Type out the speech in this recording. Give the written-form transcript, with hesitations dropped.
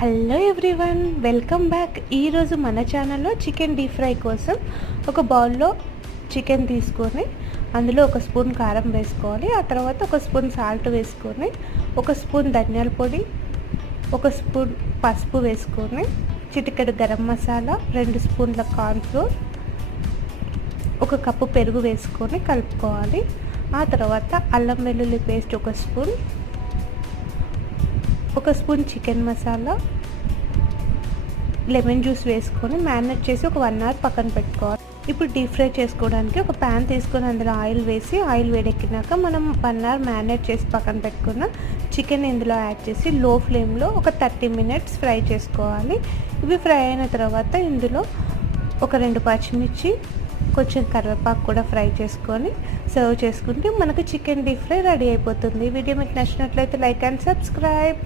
Hello everyone, welcome back. ఈరోజు మన ఛానల్లో చికెన్ డీప్ ఫ్రై కోసం ఒక బౌల్లో చికెన్ తీసుకొని అందులో ఒక స్పూన్ కారం వేసుకోవాలి. ఆ తర్వాత ఒక స్పూన్ సాల్ట్ వేసుకొని, ఒక స్పూన్ ధనియాల పొడి, ఒక స్పూన్ పసుపు వేసుకొని, చిటికెడు గరం మసాలా, 2 స్పూన్ల కార్న్ఫ్లోర్, ఒక కప్పు పెరుగు వేసుకొని కలుపుకోవాలి. ఆ తర్వాత అల్లం వెల్లుల్లి పేస్ట్ ఒక స్పూన్, ఒక spoon chicken masala, lemon juice వేసుకొని మ్యారినేట్ చేసి ఒక 1 అవర్ పక్కన పెట్టుకోవాలి. ఇప్పుడు డీప్ ఫ్రై చేసుకోవడానికి ఒక ప్యాన్ తీసుకొని అందులో ఆయిల్ వేసి, ఆయిల్ వేడెక్కినాక మనం 1 అవర్ మ్యారినేట్ చేసి పక్కన పెట్టుకున్న చికెన్ ఇందులో యాడ్ చేసి లో ఫ్లేమ్లో ఒక 30 మినిట్స్ ఫ్రై చేసుకోవాలి. ఇవి ఫ్రై అయిన తర్వాత ఇందులో ఒక 2 పచ్చిమిర్చి, కొంచెం కరివేపాకు కూడా ఫ్రై చేసుకొని సర్వ్ చేసుకుంటే మనకు చికెన్ డీప్ ఫ్రై రెడీ అయిపోతుంది. వీడియో మీకు నచ్చినట్లయితే లైక్ అండ్ సబ్స్క్రైబ్.